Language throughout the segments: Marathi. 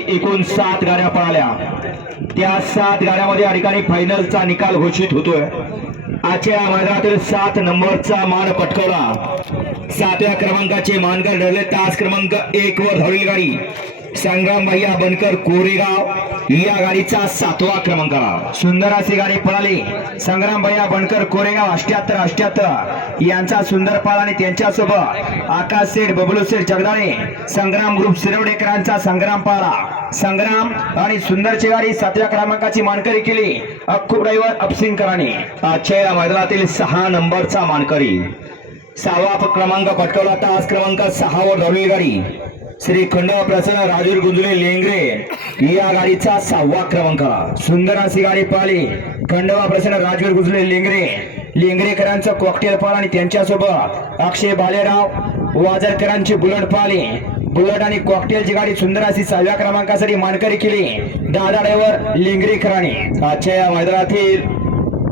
एकूण सात गाड्या पळाल्या. त्या सात गाड्यामध्ये या ठिकाणी फायनलचा निकाल घोषित होतोय. आजच्या या मैदानातील सात नंबरचा मान पटकवला. सातव्या क्रमांकाचे मानकर ठरले. तास क्रमांक एक वर धावलेली गाडी. संग्राम भैया बनकर कोरेगाव या गाडीचा सातवा क्रमांक. आला सुंदर अशी गाडी पळाली. संग्राम भैया बनकर कोरेगाव अष्ट्याहत्तर अष्ट्याहत्तर. यांचा सुंदर पाळ आणि त्यांच्यासोबत आकाश सेठ बबलू सेठ जगदाळे संग्राम ग्रुप शिरवडेकरांचा संग्राम पाळा. संग्राम आणि सुंदरची गाडी सातव्या क्रमांकाची मानकरी केली. अख्खू ड्रायव्हर अपसिंगकरांनी आजच्या या मैदानातील सहा नंबरचा मानकरी. सहावा क्रमांक पटकवला. तास क्रमांक सहावर धावलेली गाडी. श्री खंडवा प्रसन्न राजूर गुंजले लेंगरे या गाडीचा सहावा क्रमांक. सुंदर अशी गाडी पाहिली. खंडवा प्रसन्न राजवीर गुंजले लेंगरे. लेंगरेकरांचा कॉकटेल पाल आणि त्यांच्यासोबत अक्षय बालेराव वाजरकरांची बुलट पाहिली. बुलट आणि कॉकटेलची गाडी सुंदर अशी सहाव्या क्रमांकासाठी मानकरी केली. दादा ड्रायव्हर लेंगरेकरांनी. आजच्या या मैदानातील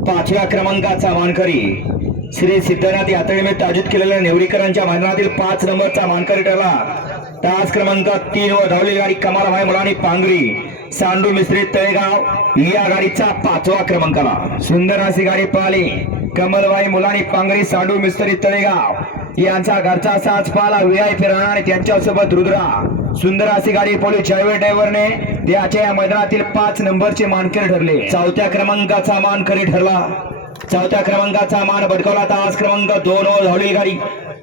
पाचव्या क्रमांकाचा मानकरी. श्री सिद्धनाथ यात्रेनिमित्त आयोजित केलेल्या नेवरीकरांच्या मैदानातील पाच नंबरचा मानकरी ठरला. तास क्रमांक तीन व धावलेली गाडी कमालभाई मुलानी पांगरी. सांडू मिश्रित तळेगाव. या गाडीचा पाचवा क्रमांकाला. सुंदर अशी गाडी पाहिली. कमलबाई मुलानी पांगरी सांडू मिस्त्री तळेगाव. यांचा घरचा साज पाला व्हीआयपी राहणार आणि त्यांच्यासोबत रुद्रा. सुंदर अशी गाडी पोलीस ड्रायव्हर ड्रायव्हरने. त्याच्या या मैदानातील पाच नंबरचे मानकरी ठरले. चौथ्या क्रमांकाचा मानकरी ठरला. चौथ्या क्रमांकाचा मान भटकवला तास क्रमांक दोन वर गाडी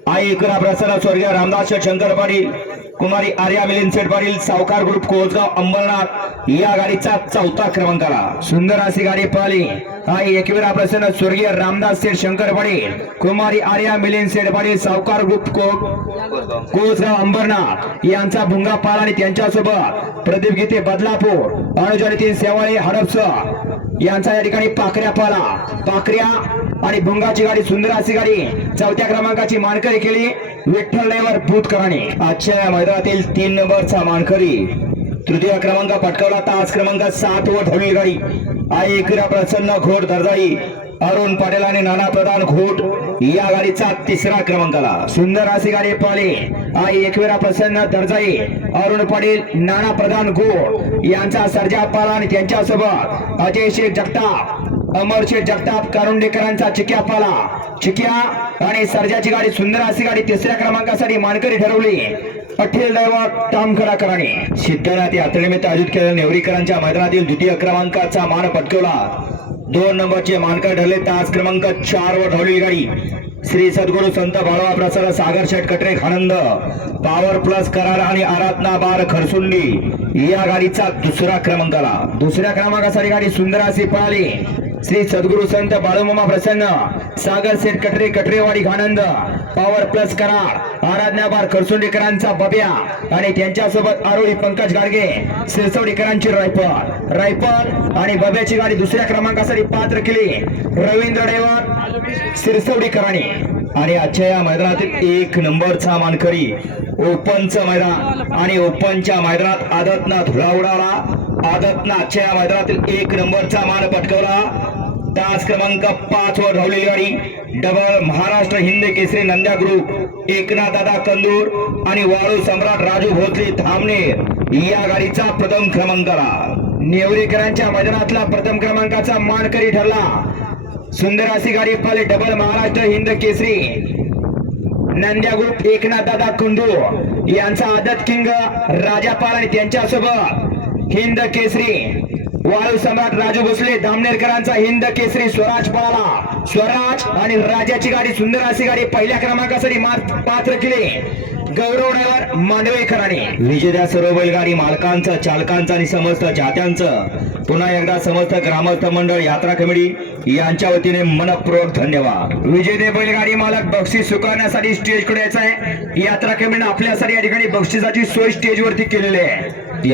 आई इकरा प्रसन्न स्वर्गीय रामदास शंकर पाटील कुमारी आर्या मिलिंद सेठ पाटील सावकार ग्रुप कोसगाव अंबरनाथ या गाडीचा चौथा क्रमांक आला सुंदर अशी गाडी पळाली. आई एकविरा प्रसन्न स्वर्गीय रामदास सेठ शंकर पाटील कुमारी आर्या मिलिंद शेठ पाटील सावकार ग्रुप को कोसगाव अंबरनाथ यांचा भुंगा पाल आणि त्यांच्यासोबत प्रदीप गीते बदलापूर अनुजनीतीन सेवाळे हडपस यांचा या ठिकाणी पाकऱ्या पाला. पाकऱ्या आणि भुंगाची गाडी सुंदर अशी गाडी. चौथ्या क्रमांकाची मानकरी केली. विठ्ठल नेवर भूतकराने आजच्या या मैदानातील तीन नंबरचा मानकरी तृतीय क्रमांक पटकावला. तास क्रमांक सात व धावलेली गाडी. आई एकरा प्रसन्न घोर दर्जाई अरुण पटेल आणि नाना प्रधान घोट या गाडीचा तिसरा क्रमांक आला. सुंदर अशी गाडी पाहिली आई एकवेरा प्रसन्न दर्जाई अरुण पाटील नाना प्रधान घोट यांचा सर्जा पाला आणि त्यांच्यासोबत अजय शेख जगताप अमर शेठ जगताप कारुंडेकरांचा चिक्या पाला. चिक्या आणि सर्जाची गाडी सुंदर अशी गाडी तिसऱ्या क्रमांकासाठी मानकरी ठरवली. अठ्ठेल दैवत टामखडाकरांनी सिद्धनाथ यात्रेनिमित्त आयोजित केलेल्या नेवरीकरांच्या मैदानातील द्वितीय क्रमांकाचा मान पटकवला. दोन नंबरचे मानकर ठरले तास क्रमांक चार वर धावलेली गाडी. श्री सद्गुरू संत बाळवा प्रसाद सागर शेठ कटरे खानंद पॉवर प्लस करार आणि आराधना बार खरसुंडी. या गाडीचा दुसरा क्रमांक आला दुसऱ्या क्रमांकासाठी गाडी सुंदर अशी पळाली. श्री सद्गुरु संत Balumama Prasanna Sagar Seth Katre Katrewadi Ghanand power plus Karad Aradhana bar खरसुंडेकरांचा Babya आणि त्यांच्यासोबत आरोळी पंकज गाडगे सिरसवडीकरांची रायफल. रायफल आणि बब्याची गाडी दुसऱ्या क्रमांकासाठी पात्र केली. रवींद्र ड्रायव्हर सिरसवडीकरांनी. आणि आजच्या या मैदानातील एक नंबरचा मानकरी ओपनचं मैदान आणि ओपनच्या मैदानात आदतनाथ धुळा उडाला. आदतनं आजच्या या मैदानातील एक नंबरचा मान पटकवला. तास क्रमांक पाच वर धावलेली गाडी. डबल महाराष्ट्र हिंद केसरी नंद्या ग्रुप एकनाथ दादा कंदूर आणि वाळू सम्राट राजू भोसले थांबणे या गाडीचा प्रथम क्रमांक आला नेवरेकरांच्या मैदानातला प्रथम क्रमांकाचा मानकरी ठरला. सुंदर अशी गाडी पाहिली. डबल महाराष्ट्र हिंद केसरी. नंद्या ग्रुप एकनाथ दादा कुंडू यांचा आदत किंग राजापाल आणि त्यांच्यासोबत हिंद केसरी वाळू सम्राट राजू भोसले धामनेरकरांचा हिंद केसरी स्वराज पळाला. स्वराज आणि राजाची गाडी सुंदर अशी गाडी पहिल्या क्रमांकासाठी पात्र केली. गौरव ड्रायव्हर मांडवेकरांनी. विजेत्या सर्व बैलगाडी मालकांचं चालकांचं आणि समस्त चाहत्यांचं पुन्हा एकदा समस्त ग्रामस्थ मंडळ यात्रा कमिटी यांच्या वतीने मनपूर्वक धन्यवाद. विजेते बैलगाडी मालक बक्षीस स्वीकारण्यासाठी स्टेजकडे यायचं आहे यात्रा कमिटीने आपल्यासाठी या ठिकाणी बक्षिसाची सोय स्टेजवरती केलेली आहे.